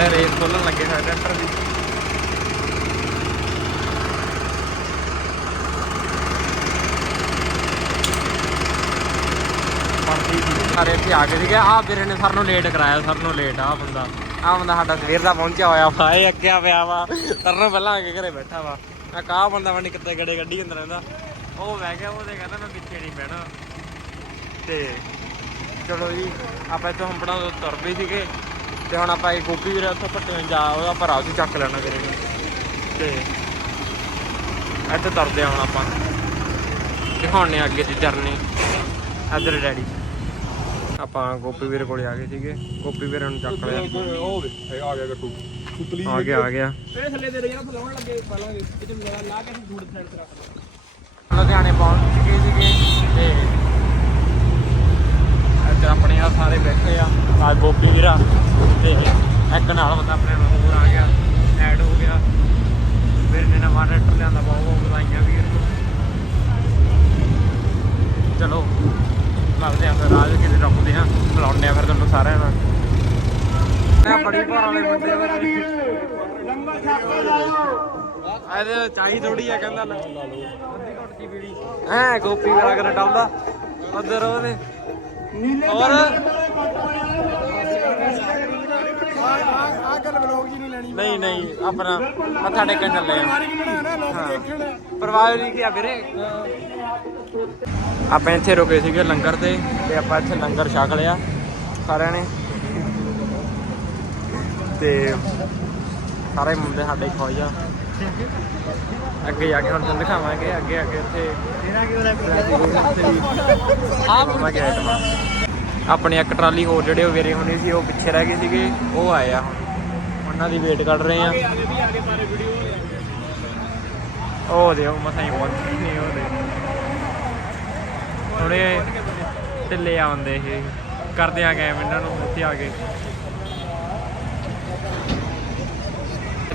ਮੁੰਡੇ ਰੇਸ ਖੋਲਣ ਲੱਗੇ ਹੋਏ ਟਰੈਕਟਰ ਦੀ। ਸਾਰੇ ਇੱਥੇ ਆ ਗਏ ਸੀਗੇ। ਆ ਵੀਰੇ ਨੇ ਸਰ ਨੂੰ ਲੇਟ ਕਰਾਇਆ ਸਰ ਨੂੰ ਲੇਟ ਆ ਬੰਦਾ। ਆ ਬੰਦਾ ਸਾਡਾ ਸਵੇਰ ਦਾ ਪਹੁੰਚਿਆ ਹੋਇਆ ਵਾ। ਇਹ ਅੱਗਿਆ ਪਿਆ ਵਾ। ਸਰ ਨੂੰ ਪਹਿਲਾਂ ਆ ਕੇ ਘਰੇ ਬੈਠਾ ਵਾ। ਮੈਂ ਕਹਾ ਬੰਦਾ ਵੰਡੀ ਕਿੱਤੇ ਗੜੇ ਗੱਡੀ ਜਾਂਦਾ ਰਹਿੰਦਾ। ਉਹ ਬਹਿ ਗਿਆ ਉਹਦੇ ਕਹਿੰਦਾ ਮੈਂ ਪਿੱਛੇ ਨਹੀਂ ਬਹਿਣਾ। ਤੇ ਚਲੋ ਜੀ ਆਪਾਂ ਇੱਥੋਂ ਹੰਪੜਾ ਤੋਂ ਤੁਰ ਪਏ ਸੀਗੇ। ਤੇ ਹੁਣ ਆਪਾਂ ਇਹ ਗੋਪੀ ਵੀਰੇ ਉੱਥੋਂ ਪੱਟੇ ਜਾ ਉਹਦਾ ਭਰਾ ਉੱਥੇ ਚੱਕ ਲੈਣਾ ਵੀਰੇ ਨੇ ਤੇ ਇੱਥੇ ਤੁਰਦੇ ਆ ਹੁਣ ਆਪਾਂ। ਦਿਖਾਉਣੇ ਅੱਗੇ ਦੀ ਜਰਨੀ ਇੱਧਰ ਡੈਡੀ। ਆਪਾਂ ਗੋਪੀ ਵੀਰੇ ਕੋਲੇ ਆ ਗਏ ਸੀਗੇ। ਗੋਪੀ ਵੀਰੇ ਨੂੰ ਚੱਕ ਲਿਆ। ਉਹ ਆ ਗਿਆ ਗੱਟੂ। ਸੁਤਲੀ ਆ ਗਿਆ ਆ ਗਿਆ। ਇਹ ਥੱਲੇ ਦੇ ਰਿਹਾ ਫਲਾਉਣ ਲੱਗੇ ਪਹਿਲਾਂ ਇਹ ਤੇ ਮੇਰਾ ਲਾ ਕੇ ਸਾਈਡ ਤੇ ਰੱਖ ਲਓ ਲੁਧਿਆਣੇ ਪਹੁੰਚ ਚੁੱਕੇ ਸੀਗੇ ਤੇ ਅੱਜ ਆਪਣੇ ਆ ਸਾਰੇ ਬੈਠੇ ਆ। ਆ ਗੋਪੀ ਵੀਰਾ ਤੇ ਇੱਕ ਨਾਲ ਬੰਦਾ ਆਪਣੇ ਨਾਲ ਹੋਰ ਆ ਗਿਆ। ਐਡ ਹੋ ਗਿਆ। ਵੀਰ ਨੇ ਨਵਾਂ ਟਰੈਕਟਰ ਲਿਆਂਦਾ ਬਹੁਤ ਬਹੁਤ ਵਧਾਈਆਂ ਵੀਰ ਨੂੰ। ਚਲੋ ਮਿਲਦੇ ਆ ਫਿਰ ਰਾਜ ਕਿਤੇ ਰੁਕਦੇ ਆ। ਬੁਲਾਉਂਦੇ ਆ ਫਿਰ ਤੁਹਾਨੂੰ ਸਾਰਿਆਂ ਨੂੰ ਮੈਂ ਬੜੀ ਭਾਰ ਵਾਲੇ ਮੁੰਡੇ ਵਾਲੀ ਲੰਬਾ ਛਾਪਾ ਲਾਓ ਇਹਦੇ ਚਾਹੀ ਥੋੜੀ ਆ ਕਹਿੰਦਾ ਲੈ ਅੱਧੀ ਘੁੱਟ ਦੀ ਬੀੜੀ ਐ ਗੋਪੀ ਵਾਲਾ ਕਰ ਉਧਰ ਉਹਨੇ ਹੋਰ ਆ ਗੱਲ ਬਲੌਗ ਜੀ ਨਹੀਂ ਲੈਣੀ। ਨਹੀਂ ਨਹੀਂ ਆਪਣਾ ਮੱਥਾ ਟੇਕਣ ਚੱਲੇ ਆ। ਮਾਰੀ ਬਣਾਣਾ ਲੋਕ ਦੇਖਣ। ਪਰਵਾਹ ਨਹੀਂ ਕੀ ਆ ਵੀਰੇ? ਆਪਾਂ ਇੱਥੇ ਰੁਕੇ ਸੀਗੇ ਲੰਗਰ ਤੇ ਤੇ ਆਪਾਂ ਇੱਥੇ ਲੰਗਰ ਛਕ ਲਿਆ ਸਾਰਿਆਂ ਨੇ। ਤੇ ਸਾਰੇ ਮੁੰਡੇ ਸਾਡੇ ਖੋਜ ਆ। ਅੱਗੇ ਜਾ ਕੇ ਹੁਣ ਤੁਹਾਨੂੰ ਦਿਖਾਵਾਂਗੇ ਅੱਗੇ ਅੱਗੇ ਇੱਥੇ ਤੇਰਾ ਕੀ ਟਮਾ ਆਪਣੀ ਇੱਕ ਟਰਾਲੀ ਹੋਰ ਜਿਹੜੇ ਉਹ ਵੀਰੇ ਹੋਣੇ ਸੀ ਉਹ ਪਿੱਛੇ ਰਹਿ ਗਏ ਸੀਗੇ ਉਹ ਆਏ ਆ ਹੁਣ। ਉਹਨਾਂ ਦੀ ਵੇਟ ਕਰ ਰਹੇ ਆ। ਉਹ ਦੇ ਉਹ ਮਸਾਂ ਹੀ ਪਹੁੰਚ ਨਹੀਂ ਉਹ ਦੇ ਥੋੜੇ ਢਿੱਲੇ ਆਉਂਦੇ ਇਹ। ਕਰਦੇ ਆ ਗਏ ਇਹਨਾਂ ਨੂੰ ਇੱਥੇ ਆ ਗਏ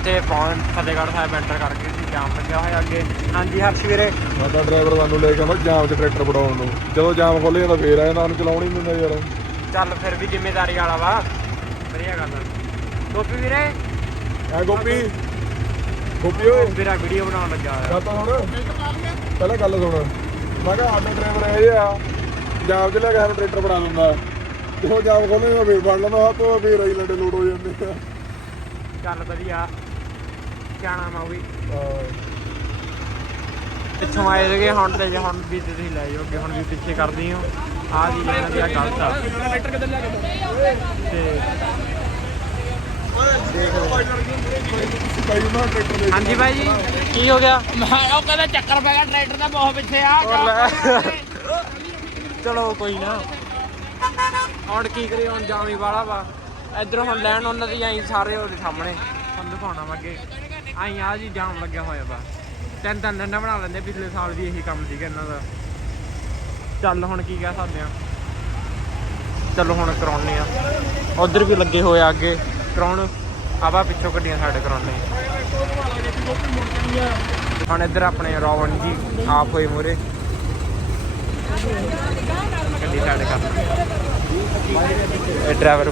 ਇੱਥੇ ਪਹੁੰਚ ਫਤਿਹਗੜ੍ਹ ਸਾਹਿਬ ਐਂਟਰ ਕਰਕੇ ਸੀ ਜਾਮ ਲੱਗਿਆ ਹੋਇਆ ਅੱਗੇ। ਹਾਂਜੀ ਹਰਸ਼ ਵੀਰੇ। ਸਾਡਾ ਡਰਾਈਵਰ ਸਾਨੂੰ ਲੈ ਕੇ ਆਉਂਦਾ ਜਾਮ 'ਚ ਟਰੈਕਟਰ ਪੜਾਉਣ ਨੂੰ। ਜਦੋਂ ਜਾਮ ਖੋਲੇ ਜਾਂਦਾ ਫੇਰ ਆਇਆ ਨਾ ਨੂੰ ਚਲਾਉਣ ਨਹੀਂ ਦਿੰਦਾ ਯਾਰ। ਚੱਲ ਫਿਰ ਵੀ ਜ਼ਿੰਮੇਵਾਰੀ ਵਾਲਾ ਵਾ। ਵਧੀਆ ਗੱਲ ਆ। ਟੋਪੀ ਵੀਰੇ? ਐ ਗੋਪੀ? ਗੋਪੀ ਓਏ। ਮੇਰਾ ਵੀਡੀਓ ਬਣਾਉਣ ਲੱਗਾ ਹੋਇਆ। ਗੱਲ ਤਾਂ ਸੁਣ ਪਹਿਲਾਂ ਗੱਲ ਸੁਣ। ਮੈਂ ਕਿਹਾ ਸਾਡਾ ਡਰਾਈਵਰ ਇਹ ਆ ਜਾਮ 'ਚ ਲੈ ਕੇ ਸਾਨੂੰ ਟਰੈਕਟਰ ਪੜਾ ਦਿੰਦਾ। ਜਦੋਂ ਜਾਮ ਖੋਲੇ ਜਾਂਦਾ ਫੇਰ ਫੜ ਲੈਂਦਾ ਹੱਥ ਤੋਂ ਫੇਰ ਆਈ ਲੰਡੇ ਲੋਡ ਹੋ ਜਾਂਦੇ ਆ। ਚੱਲ ਵਧੀਆ। ਕਿਆ ਨਾਮ ਆ ਉਹ ਵੀ। ਪਿੱਛੋਂ ਆਏ ਸੀਗੇ ਹੁਣ ਤੇ ਜੇ ਹੁਣ ਵੀ ਤੁਸੀਂ ਲੈ ਜਾਓ ਅੱਗੇ ਹੁਣ ਵੀ ਪਿੱਛੇ ਕਰਦੀ ਹੋ। ਆਹ ਜੀ ਇਹਨਾਂ ਦੀ ਆ ਗਲਤ ਆ। ਤੇ ਭਾਈ ਹਾਂਜੀ ਬਾਈ ਜੀ ਕੀ ਹੋ ਗਿਆ? ਉਹ ਕਹਿੰਦਾ ਚੱਕਰ ਪੈ ਗਿਆ ਟਰੈਕਟਰ ਦਾ ਬਹੁਤ ਪਿੱਛੇ ਆ ਚਲੋ ਕੋਈ ਨਾ। ਹੁਣ ਕੀ ਕਰੀ ਹੁਣ ਜਾਮੀ ਵਾਲਾ ਵਾ। ਇਧਰੋਂ ਹੁਣ ਲੈਣ ਉਹਨਾਂ ਦੀ ਆਈ ਸਾਰੇ ਉਹਦੇ ਸਾਹਮਣੇ। ਤੁਹਾਨੂੰ ਦਿਖਾਉਣਾ ਵਾ ਅੱਗੇ। ਆਈ ਆ ਜੀ ਜਾਮ ਲੱਗਿਆ ਹੋਇਆ ਵਾ। ਤਿੰਨ ਤਿੰਨ ਦਿਨ ਬਣਾ ਲੈਂਦੇ ਪਿਛਲੇ ਸਾਲ ਵੀ ਇਹੀ ਕੰਮ ਸੀਗਾ ਇਹਨਾਂ ਦਾ। ਚੱਲ ਹੁਣ ਕੀ ਕਹਿ ਸਕਦੇ ਆ। ਚਲੋ ਹੁਣ ਕਰਾਉਣੇ ਆ। ਉਧਰ ਵੀ ਲੱਗੇ ਹੋਏ ਆ ਅੱਗੇ। ਕਰਾਉਣ ਆਵਾ ਪਿੱਛੋਂ ਗੱਡੀਆਂ ਸਾਡੇ ਕਰਾਉਣੇ ਹੁਣ ਇੱਧਰ ਆਪਣੇ ਰੌਵਣ ਜੀ ਆਪ ਹੋਏ ਮੂਰੇ ਗੱਡੀ ਸਾਈਡ ਕਰ ਇਹ ਡਰਾਈਵਰ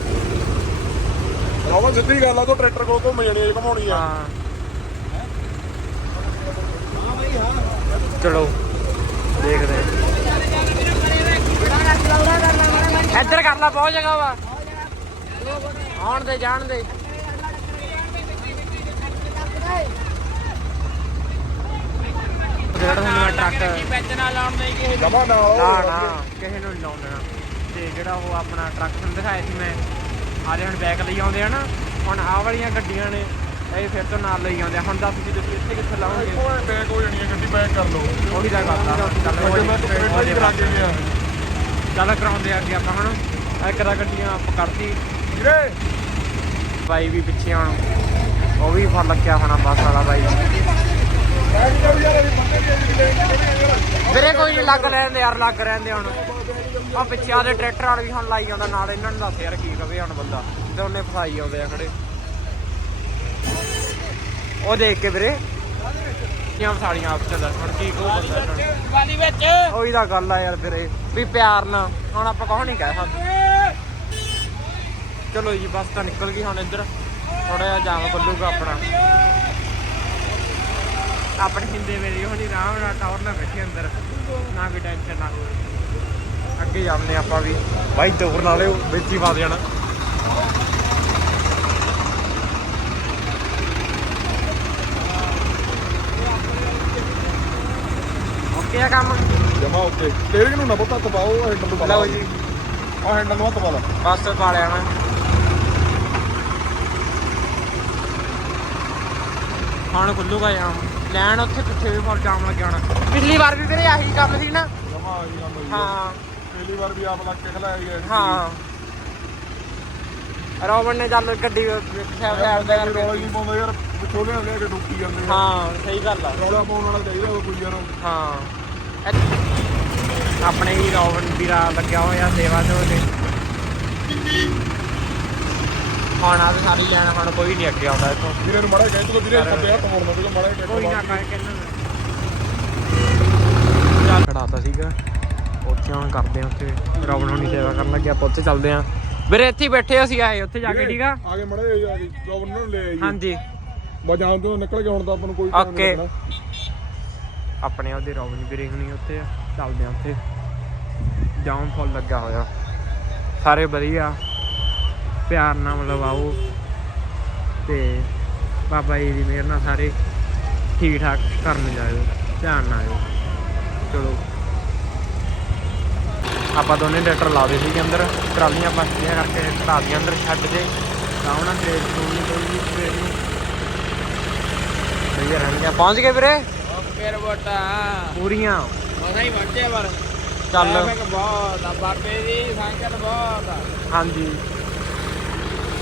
ਆਵਾ ਸਿੱਧੀ ਗੱਲ ਆ ਤੂੰ ਟਰੈਕਟਰ ਕੋਲ ਘੁੰਮ ਜਾਣੀ ਇਹ ਘਮਾਉਣੀ ਆ। ਹਾਂ। ਚਲੋ ਦੇਖਦੇ। ਇੱਧਰ ਕਰ ਲਾ ਬਹੁਤ ਜਗ੍ਹਾ ਵਾ। ਆਉਣ ਦੇ ਜਾਣ ਦੇ। ਜਿਹੜਾ ਤੁਹਾਨੂੰ ਟਰੱਕ ਵਿੱਚ ਨਾਲ ਲਾਉਣ ਦੇ ਕਿ ਜਮਾ ਨਾ ਨਾ ਨਾ ਕਿਸੇ ਨੂੰ ਨਹੀਂ ਲਾਉਣ ਦੇਣਾ ਤੇ ਜਿਹੜਾ ਉਹ ਆਪਣਾ ਟਰੱਕ ਤੁਹਾਨੂੰ ਦਿਖਾਇਆ ਸੀ ਮੈਂ ਆਲੇ ਹੁਣ ਬੈਕ ਲਈ ਆਉਂਦੇ ਆ ਨਾ ਹੁਣ ਆਹ ਵਾਲੀਆਂ ਗੱਡੀਆਂ ਨੇ ਇਹ ਫਿਰ ਤੋਂ ਨਾਲ ਲਈ ਆਉਂਦੇ ਆ। ਹੁਣ ਦੱਸ ਜੀ ਤੁਸੀਂ ਇੱਥੇ ਕਿੱਥੇ ਲਾਓਗੇ? ਓਏ ਬੈਕ ਹੋ ਜਾਣੀ ਆ ਗੱਡੀ ਬੈਕ ਕਰ ਲਓ। ਉਹੀ ਆ। ਚੱਲ ਅੱਗੇ ਮੈਂ ਟਰੈਕਟਰ ਹੀ ਕਰਾ ਕੇ ਗਿਆ ਚੱਲ ਕਰਾਉਂਦੇ ਆ ਅੱਗੇ ਆਪਾਂ ਹੁਣ ਇੱਕ ਦਾ ਗੱਡੀਆਂ ਆਪਾਂ ਕਰਤੀ ਵੀਰੇ! ਬਾਈ ਵੀ ਪਿੱਛੇ ਹੁਣ। ਉਹ ਵੀ ਫੜ ਲੱਗਿਆ ਹੋਣਾ ਬੱਸ ਵਾਲਾ ਬਾਈ। ਬੈਕ ਕਰ ਯਾਰ ਇਹ ਬੰਦੇ ਦੀ ਜਿਹੜੀ ਵੀਰੇ ਕੋਈ ਨਹੀਂ ਲੱਗ ਰਹਿੰਦੇ ਯਾਰ ਲੱਗ ਰਹਿੰਦੇ ਹੁਣ। ਆ ਪਿੱਛੇ ਆਦੇ ਟਰੈਕਟਰ ਵਾਲੇ ਵੀ ਹੁਣ ਲਾਈ ਆਉਂਦਾ ਨਾਲ ਇਹਨਾਂ ਨੂੰ ਦੱਸ ਯਾਰ ਕੀ ਕਵੇ ਹੁਣ ਬੰਦਾ। ਉਹਨੇ ਫਸਾਈ ਆਉਂਦੇ ਆ ਖੜੇ। ਉਹ ਦੇਖ ਕੇ ਵੀਰੇ। ਕਿਉਂ ਫਸਾਲੀਆਂ ਆਪਸ ਚ ਹੁਣ ਕੀ ਨੂੰ ਵਾਲੀ ਵਿੱਚ। ਉਹੀ ਤਾਂ ਗੱਲ ਆ ਯਾਰ ਵੀਰੇ ਵੀ ਪਿਆਰ ਨਾਲ। ਹੁਣ ਆਪਾਂ ਕਹੋ ਨਹੀਂ ਕਹਿ ਸਕਦੇ। ਚਲੋ ਜੀ ਬੱਸ ਤਾਂ ਨਿਕਲ ਗਈ ਹੁਣ ਇੱਧਰ। ਥੋੜਾ ਜਿਹਾ ਜਾਮ ਖੁੱਲੂਗਾ ਆਪਣਾ। ਆਪਣੇ ਹਿੰਦੇ ਮੇਰੀ ਹੋਣੀ ਆਰਾਮ ਨਾਲ ਟਾਵਰ ਨਾਲ ਬੈਠੇ ਅੰਦਰ। ਨਾ ਕੋਈ ਟੈਨਸ਼ਨ ਨਾ ਕੋਈ। ਅੱਗੇ ਜਾਂਦੇ ਆਪਾਂ ਵੀ। ਬਾਈ ਦੌੜ ਨਾਲੇ ਵਿੱਚ ਹੀ ਫਸ ਜਾਣਾ। ਕੰਮ। ਜਮਾ ਓਕੇ ਸਟੀਅਰਿੰਗ ਨੂੰ ਨਾ ਪਤਾ ਤਪਾਓ ਹੈਂਡਲ ਨੂੰ ਲਓ ਜੀ। ਆ ਹੈਂਡਲ ਨੂੰ ਹੱਥ ਪਾ ਲਾ। ਬਸ ਪਾ ਲਿਆ ਹੁਣ ਖੁੱਲੂਗਾ ਜਾਮ। ਲੈਣ ਉੱਥੇ ਪਿੱਛੇ ਵੀ ਫੁੱਲ ਜਾਮ ਲੱਗਿਆ ਹੋਣਾ। ਪਿਛਲੀ ਵਾਰ ਵੀ ਤੇਰੇ ਆਹੀ ਕੰਮ ਸੀ ਨਾ। ਜਮਾ ਆ ਗਈ ਕੰਮ ਹਾਂ। ਪਹਿਲੀ ਵਾਰ ਵੀ ਆਪ ਲੱਗ ਕੇ ਖਲਾਇਆ ਗਿਆ ਹਾਂ। ਰੋਬਨ ਨੇ ਚੱਲ ਗੱਡੀ ਸਾਈਡ ਸਾਈਡ ਦਾ ਕਰਕੇ ਰੌਲਾ ਹੀ ਪਾਉਂਦਾ ਯਾਰ ਵਿਚੋਲੇ ਲਿਆ ਕੇ ਡੁੱਕੀ ਜਾਂਦੇ ਆ। ਹਾਂ ਸਹੀ ਗੱਲ ਆ। ਰੌਲਾ ਪਾਉਣ ਵਾਲਾ ਚਾਹੀਦਾ ਕੋਈ ਯਾਰ। ਹਾਂ। ਆਪਣੇ ਹੀ ਰੋਬਨ ਵੀਰਾ ਲੱਗਿਆ ਹੋਇਆ ਸੇਵਾ ਤੇ ਉਹਦੇ। ਆ ਤੇ ਸਾਰੀ ਲੈਣ ਹੁਣ ਕੋਈ ਨਹੀਂ ਅੱਗੇ ਆਉਂਦਾ ਇੱਥੋਂ। ਵੀਰੇ ਨੂੰ ਮਾੜਾ ਕਹਿ ਤੂੰ ਵੀਰੇ ਖੱਬੇ ਹੱਥ ਮੋੜਨਾ ਵੀਰੇ ਮਾੜਾ ਕਹਿ ਕੋਈ ਨਾ ਕਰ ਕੇ ਚੱਲ ਖੜਾਤਾ ਸੀਗਾ। ਉੱਥੇ ਹੁਣ ਕਰਦੇ ਆ ਉੱਥੇ। ਰੋਬਨ ਹੋਣੀ ਸੇਵਾ ਕਰਨ ਲੱਗੇ ਆਪਾਂ ਉੱਥੇ ਚੱਲਦੇ ਆ। ਵੀਰੇ ਇੱਥੇ ਹੀ ਬੈਠੇ ਅਸੀਂ ਆਏ ਉੱਥੇ ਜਾ ਕੇ ਠੀਕ ਆ? ਆ ਕੇ ਮੜੇ ਆ ਗਈ ਜੋਬ ਨੂੰ ਲੈ ਆਈ ਹਾਂਜੀ। ਬਾ ਜਾਣ ਤੋਂ ਨਿਕਲ ਕੇ ਹੁਣ ਤਾਂ ਆਪਾਂ ਨੂੰ ਕੋਈ ਲੱਗਣਾ। ਆਪਣੇ ਉਹਦੇ ਰੋਬਨ ਵੀਰੇ ਹੁਣੀ ਉੱਥੇ ਆ ਚੱਲਦੇ ਆ ਉੱਥੇ। ਜਾਮ ਫੁੱਲ ਲੱਗਾ ਹੋਇਆ। ਸਾਰੇ ਵਧੀਆ। ਪਿਆਰ ਨਾਲ ਮਤਲਬ ਆਓ। ਤੇ ਬਾਬਾ ਜੀ ਦੀ ਮਿਹਰ ਨਾਲ ਸਾਰੇ ਠੀਕ ਠਾਕ ਕਰਨ ਜਾਇਓ, ਧਿਆਨ ਨਾਲ ਆਇਓ। ਚਲੋ। ਆਪਾਂ ਦੋਨੇ ਡਾਕਟਰ ਲਾਦੇ ਸੀਗੇ ਅੰਦਰ। ਟਰਾਲੀਆਂ ਪਸਤੀਆਂ ਕਰਕੇ ਘਟਾ ਦੀਆਂ ਅੰਦਰ ਛੱਡ ਦੇ ਤਾਂ ਉਹਨਾਂ ਕ੍ਰੇਟ ਨੂੰ ਨਹੀਂ ਕੋਈ ਵੀ ਕ੍ਰੇਟ ਨੂੰ ਸਹੀ ਰਹਿਣਗੇ ਪਹੁੰਚ ਗਏ ਵੀਰੇ? ਫੇਰ ਬੋਟਾ ਪੂਰੀਆਂ। ਮਜ਼ਾ ਹੀ ਵੱਜਿਆ ਪਰ। ਚੱਲ। ਟ੍ਰੈਫਿਕ ਬਹੁਤ ਆ ਬਾਬੇ ਦੀ ਸੰਗਤ ਬਹੁਤ ਆ। ਹਾਂਜੀ।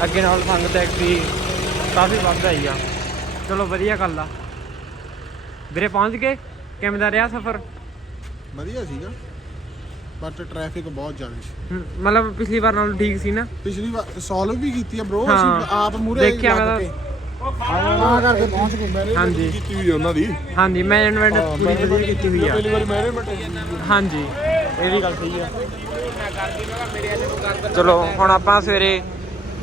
ਅੱਗੇ ਨਾਲ ਸੰਗਤ ਐਕਟੀ ਕਾਫੀ ਵੱਧ ਆਈ ਆ। ਚਲੋ ਵਧੀਆ ਗੱਲ ਆ। ਵੀਰੇ ਪਹੁੰਚ ਗਏ? ਕਿਵੇਂ ਦਾ ਰਿਹਾ ਸਫ਼ਰ? ਵਧੀਆ ਸੀਗਾ। ਬਟ ਟ੍ਰੈਫਿਕ ਬਹੁਤ ਜ਼ਿਆਦਾ ਸੀ। ਹਮ, ਮਤਲਬ ਪਿਛਲੀ ਵਾਰ ਨਾਲੋਂ ਠੀਕ ਸੀ ਨਾ? ਪਿਛਲੀ ਵਾਰ ਸੋਲਵ ਵੀ ਕੀਤੀ ਆ ਬ్రో ਹਾਂ। ਅਸੀਂ ਆਪ ਮੂਰੇ ਦੇਖਿਆ ਮੈਂ ਤਾਂ। ਤਾਂ ਕਰਕੇ ਪਹੁੰਚ ਗਏ ਮੈਨੇਜਮੈਂਟ ਹਾਂਜੀ। ਕੀਤੀ ਹੋਈ ਆ ਉਹਨਾਂ ਦੀ। ਹਾਂਜੀ ਮੈਨੇਜਮੈਂਟ ਪੂਰੀ ਵਧੀਆ ਕੀਤੀ ਹੋਈ ਆ। ਪਹਿਲੀ ਵਾਰੀ ਮੈਨੇਜਮੈਂਟ ਹਾਂਜੀ ਇਹ ਵੀ ਗੱਲ ਸਹੀ ਆ ਚਲੋ ਹੁਣ ਆਪਾਂ ਸਵੇਰੇ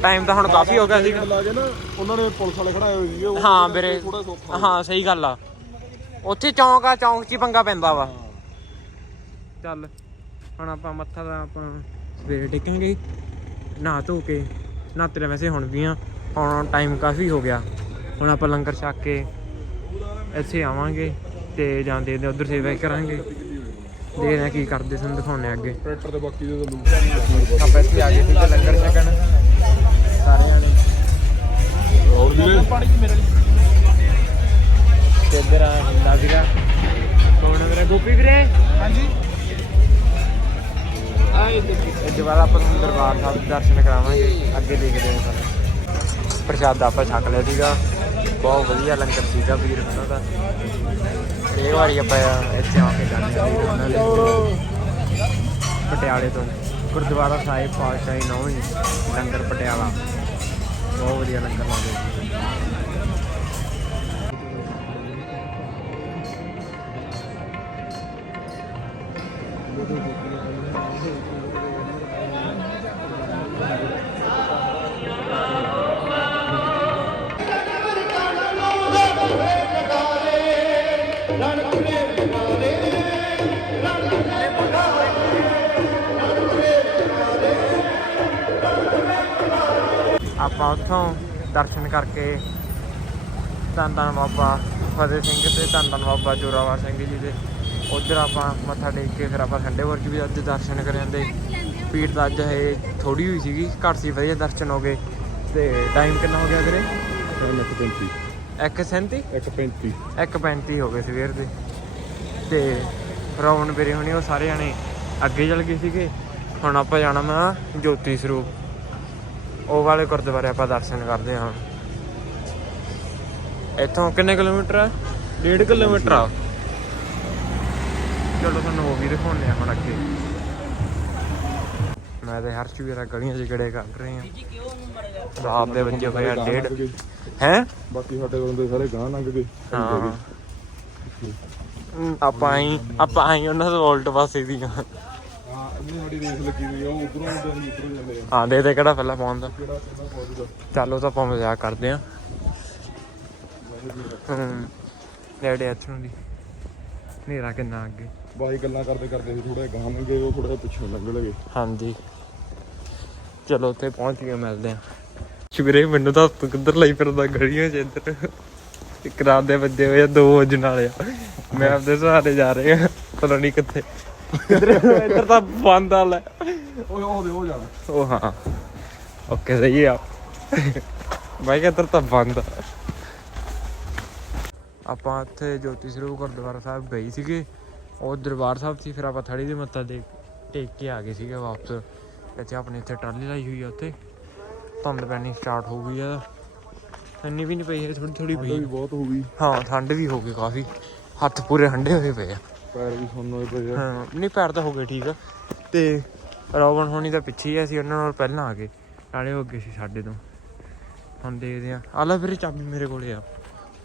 ਟਾਈਮ ਤਾਂ ਹੁਣ ਕਾਫੀ ਹੋ ਗਿਆ ਸੀਗਾ। ਲਾ ਕੇ ਨਾ ਉਹਨਾਂ ਨੇ ਪੁਲਿਸ ਵਾਲੇ ਖੜਾਏ ਹੋਏ ਸੀਗੇ ਉਹ ਹਾਂ ਵੀਰੇ। ਹਾਂ ਸਹੀ ਗੱਲ ਆ। ਉੱਥੇ ਚੌਂਕ ਆ ਚੌਂਕ 'ਚ ਹੀ ਪੰਗਾ ਪੈਂਦਾ ਵਾ। ਚੱਲ ਹੁਣ ਆਪਾਂ ਮੱਥਾ ਦਾ ਆਪਾਂ ਸਵੇਰੇ ਟੇਕਾਂਗੇ। ਨਹਾ ਧੋ ਕੇ ਨਹਾਤੇ ਤਾਂ ਵੈਸੇ ਹੁਣ ਵੀ ਆ। ਹੁਣ ਟਾਈਮ ਕਾਫੀ ਹੋ ਗਿਆ। ਹੁਣ ਆਪਾਂ ਲੰਗਰ ਛਕ ਕੇ ਇੱਥੇ ਆਵਾਂਗੇ ਤੇ ਜਾਂਦੇ ਦੇ ਉਧਰ ਸੇਵਾ ਕਰਾਂਗੇ। ਦੇਖਦੇ ਆ ਕੀ ਕਰਦੇ ਸਾਨੂੰ ਦਿਖਾਉਣੇ ਅੱਗੇ। ਟਰੈਕਟਰ ਦੇ ਬਾਕੀ ਦੇ ਤਾਂ ਲੂ ਆਪਾਂ ਇੱਥੇ ਆ ਗਏ ਸੀ ਲੰਗਰ ਛਕਣ। ਸਾਰੇ ਜਾਣੇ ਹੋਰ ਵੀਰੇ? ਤੇ ਇੱਧਰ ਆ ਹੁੰਦਾ ਵੀਰਾ ਕੌਣ ਵੀਰਾ? ਗੋਪੀ ਵੀਰੇ? ਹਾਂਜੀ। ਤੋਂ ਬਾਅਦ ਆਪਾਂ ਤੁਹਾਨੂੰ ਦਰਬਾਰ ਸਾਹਿਬ ਦੇ ਦਰਸ਼ਨ ਕਰਾਵਾਂਗੇ। ਅੱਗੇ ਦੇਖਦੇ ਹਾਂ ਪ੍ਰਸ਼ਾਦ ਆਪਾਂ ਛਕ ਲਿਆ ਸੀਗਾ। ਬਹੁਤ ਵਧੀਆ ਲੰਗਰ ਸੀਗਾ ਵੀਰ ਉਹਨਾਂ ਦਾ। ਇਹ ਵਾਰੀ ਆਪਾਂ ਇੱਥੇ ਆ ਕੇ ਜਾਂਦੇ ਹਾਂ ਵੀਰ ਉਹਨਾਂ ਦੇ ਪਟਿਆਲੇ ਤੋਂ। ਗੁਰਦੁਆਰਾ ਸਾਹਿਬ ਪਾਤਸ਼ਾਹੀ ਨੌਵੀਂ ਲੰਗਰ ਪਟਿਆਲਾ। ਬਹੁਤ ਵਧੀਆ ਲੰਗਰ ਲਾਉਂਦੇ ਆਪਾਂ ਉੱਥੋਂ ਦਰਸ਼ਨ ਕਰਕੇ ਧੰਨ ਧੰਨ ਬਾਬਾ ਫਤਿਹ ਸਿੰਘ ਤੇ ਧੰਨ ਧੰਨ ਬਾਬਾ ਜੋਰਾਵਰ ਸਿੰਘ ਜੀ ਦੇ। ਉਧਰ ਆਪਾਂ ਮੱਥਾ ਟੇਕ ਕੇ ਫਿਰ ਆਪਾਂ ਸੰਡੇ ਵਰਜ ਵੀ ਅੱਜ ਦਰਸ਼ਨ ਕਰ ਜਾਂਦੇ ਭੀੜ ਤਾਂ ਅੱਜ ਹੈ ਥੋੜੀ ਹੋਈ ਸੀਗੀ, ਘੱਟ ਸੀ, ਵਧੀਆ ਦਰਸ਼ਨ ਹੋ ਗਏ। ਤੇ ਟਾਈਮ ਕਿੰਨਾ ਹੋ ਗਿਆ ਵੀਰੇ? 1:37 135 1:35 ਹੋ ਗਏ ਸਵੇਰ ਦੇ ਤੇ ਰੌਣ ਵੀਰੇ ਹੁਣੀ ਉਹ ਸਾਰੇ ਜਾਣੇ ਅੱਗੇ ਚਲ ਗਏ ਸੀਗੇ। ਹੁਣ ਆਪਾਂ ਜਾਣਾ ਮੈਂ ਜੋਤੀ ਸਰੂਪ। ਉਹ ਵਾਲੇ ਗੁਰਦੁਆਰੇ ਆਪਾਂ ਦਰਸ਼ਨ ਕਰਦੇ ਹਾਂ। ਇੱਥੋਂ ਕਿੰਨੇ ਕਿਲੋਮੀਟਰ ਆ? 1.5 ਕਿਲੋਮੀਟਰ ਆ। ਚਲੋ ਤੁਹਾਨੂੰ ਉਹ ਵੀ ਦਿਖਾਉਂਦੇ ਆ ਹੁਣ ਅੱਗੇ। ਮੈਂ ਤੇ ਹਰਸ਼ ਵੀਰਾ ਗਲੀਆਂ 'ਚ ਗੜੇ ਕੱਢ ਰਹੇ ਆ ਰਾਤ ਦੇ ਵੱਜੇ ਹੋਏ ਆ ਡੇਢ। ਹੈ? ਬਾਕੀ ਸਾਡੇ ਕੋਲ ਦੇ ਸਾਰੇ ਗਾਂ ਲੰਘ ਗਏ। ਹਾਂ। ਆਪਾਂ ਆਈ ਆਪਾਂ ਆਈ ਉਹਨਾਂ ਦੇ ਉਲਟ ਪਾਸੇ ਦੀਆਂ। ਹਾਂ ਸਾਡੀ ਰੇਸ ਲੱਗੀ ਹੋਈ ਆ ਉਹ ਉਧਰੋਂ ਆਉਂਦੇ ਅਸੀਂ ਇੱਧਰੋਂ ਜਾਂਦੇ ਆ। ਹਾਂ ਦੇ ਦੇ ਕਿਹੜਾ ਪਹਿਲਾਂ ਕਿਹੜਾ ਪਹੁੰਚਦਾ ਚੱਲ ਉਹ ਤਾਂ ਆਪਾਂ ਮਜ਼ਾਕ ਕਰਦੇ ਆ ਹੂੰ ਨੇੜੇ ਇੱਥੋਂ ਦੀ। ਹਨੇਰਾ ਕਿੰਨਾ ਅੱਗੇ? ਬਾਈ ਗੱਲਾਂ ਕਰਦੇ ਕਰਦੇ ਥੋੜਾ ਗਾਂ ਨੂੰ ਗਏ ਉਹ ਥੋੜਾ ਪਿੱਛੋਂ ਲੰਘ ਲਗੇ ਹਾਂਜੀ। ਚਲੋ ਉੱਥੇ ਪਹੁੰਚ ਗਏ ਮਿਲਦੇ ਆ ਸ਼ੁਕਰੇ ਮੈਨੂੰ ਤਾਂ ਤੂੰ ਕਿੱਧਰ ਲਈ ਫਿਰਦਾ ਗੜੀਆਂ 'ਚ ਇੱਧਰ। ਇੱਕ ਰਾਤ ਦੇ ਵੱਜੇ ਹੋਏ ਆ 2 ਵਜਣ ਵਾਲੇ ਆ। ਮੈਂ ਆਪਦੇ ਸਹਾਰੇ ਜਾ ਰਹੇ ਆ ਪਤਾ ਨਹੀਂ ਕਿੱਥੇ। ਇੱਧਰ ਇੱਧਰ ਤਾਂ ਬੰਦ ਆ ਲੈ ਓਏ ਉਹ ਦੇ ਉਹ ਜਾਣਾ ਉਹ ਹਾਂ। ਓਕੇ ਸਹੀ ਆ। ਬਾਈ ਇੱਧਰ ਤਾਂ ਬੰਦ ਆ। ਆਪਾਂ ਇੱਥੇ ਜੋਤੀ ਸਰੂਪ ਗੁਰਦੁਆਰਾ ਸਾਹਿਬ ਗਏ ਸੀਗੇ। ਉਹ ਦਰਬਾਰ ਸਾਹਿਬ ਸੀ ਫਿਰ ਆਪਾਂ ਥੜੀ ਦੇ ਮੱਥਾ ਦੇ ਟੇਕ ਕੇ ਆ ਗਏ ਸੀਗੇ ਵਾਪਸ। ਇੱਥੇ ਆਪਣੇ ਇੱਥੇ ਟਰਾਲੀ ਲਾਈ ਹੋਈ ਆ ਉੱਥੇ। ਧੁੰਦ ਪੈਣੀ ਸਟਾਰਟ ਹੋ ਗਈ ਆ। ਇੰਨੀ ਵੀ ਨਹੀਂ ਪਈ ਹੈ ਥੋੜੀ ਥੋੜੀ ਪਈ। ਵੀ ਬਹੁਤ ਹੋ ਗਈ। ਹਾਂ ਠੰਡ ਵੀ ਹੋ ਗਈ ਕਾਫੀ। ਹੱਥ ਪੂਰੇ ਠੰਡੇ ਹੋਏ ਪਏ ਆ। ਪੈਰ ਵੀ ਸੁੰਨ ਹੋਏ ਪਏ ਆ। ਹਾਂ ਨਹੀਂ ਪੈਰ ਤਾਂ ਹੋ ਗਏ ਠੀਕ ਆ। ਤੇ ਰੋਬਨ ਹੋਣੀ ਤਾਂ ਪਿੱਛੇ ਹੀ ਅਸੀਂ ਉਹਨਾਂ ਨਾਲ ਪਹਿਲਾਂ ਆ ਗਏ। ਨਾਲੇ ਹੋ ਗਏ ਸੀ ਸਾਡੇ ਤੋਂ। ਹੁਣ ਦੇਖਦੇ ਆ। ਆ ਲੈ ਵੀਰੇ ਚਾਬੀ ਮੇਰੇ ਕੋਲੇ ਆ।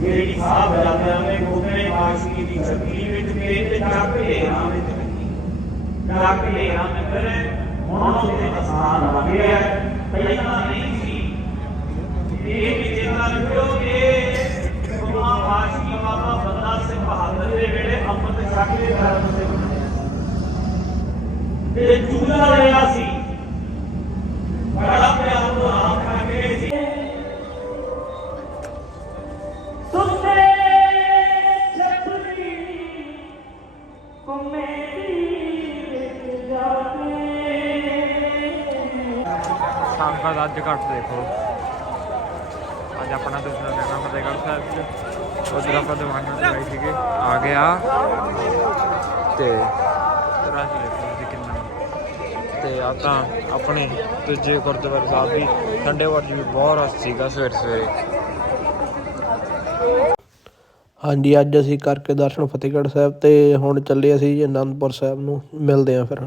ਮੇਰੀ ਸਾਹ ਜਾਂਦਿਆਂ ਨੇ ਗੋਬੇ ਆਸ਼ਕੀ ਦੀ ਛੱਤੀ ਵਿੱਚ ਮੇਰੇ ਤੇ ਚੱਕ ਲੇਰਾਂ ਵਿੱਚ ਚੱਕ ਲੇਰਾਂ ਨਗਰ ਹੁਣ ਉਹਦੇ ਅਸਾਨ ਲੱਗ ਗਿਆ ਪਹਿਲਾਂ ਨਹੀਂ ਸੀ ਇਹ ਵੀ ਚੇਤਾ ਰੱਖਿਓਗੇ ਗੁਰੂਆਂ ਆਸ਼ਕੀ ਬਾਬਾ ਬੰਦਾ ਸਿੰਘ ਬਹਾਦਰ ਦੇ ਵੇਲੇ ਅੰਮ੍ਰਿਤ ਛਕ ਕੇ ਧਰਮ ਦੇ ਤੇ ਚੂਲਾ ਲਿਆ ਸੀ। ਘੱਟ ਦੇਖੋ। ਅੱਜ ਆਪਣਾ ਦੂਸਰਾ ਦਿਨ ਆ ਫਤਿਹਗੜ੍ਹ ਸਾਹਿਬ ਚ। ਉਧਰ ਆਪਾਂ ਦੀਵਾਨਾਂ ਤੇ ਗਏ ਸੀਗੇ ਆ ਗਿਆ ਤੇ ਰਸ਼ ਦੇਖੋ ਤੁਸੀਂ ਕਿੰਨਾ। ਤੇ ਆ ਤਾਂ ਆਪਣੇ ਦੂਜੇ ਗੁਰਦੁਆਰਾ ਸਾਹਿਬ ਵੀ ਠੰਡੇ ਵਰਜ ਵੀ ਬਹੁਤ ਰਸ਼ ਸੀਗਾ ਸਵੇਰ ਸਵੇਰੇ। ਹਾਂਜੀ ਅੱਜ ਅਸੀਂ ਕਰਕੇ ਦਰਸ਼ਨ ਫਤਿਹਗੜ੍ਹ ਸਾਹਿਬ ਤੇ ਹੁਣ ਚੱਲੇ ਅਸੀਂ ਜੀ ਅਨੰਦਪੁਰ ਸਾਹਿਬ ਨੂੰ। ਮਿਲਦੇ ਆਂ ਫਿਰ।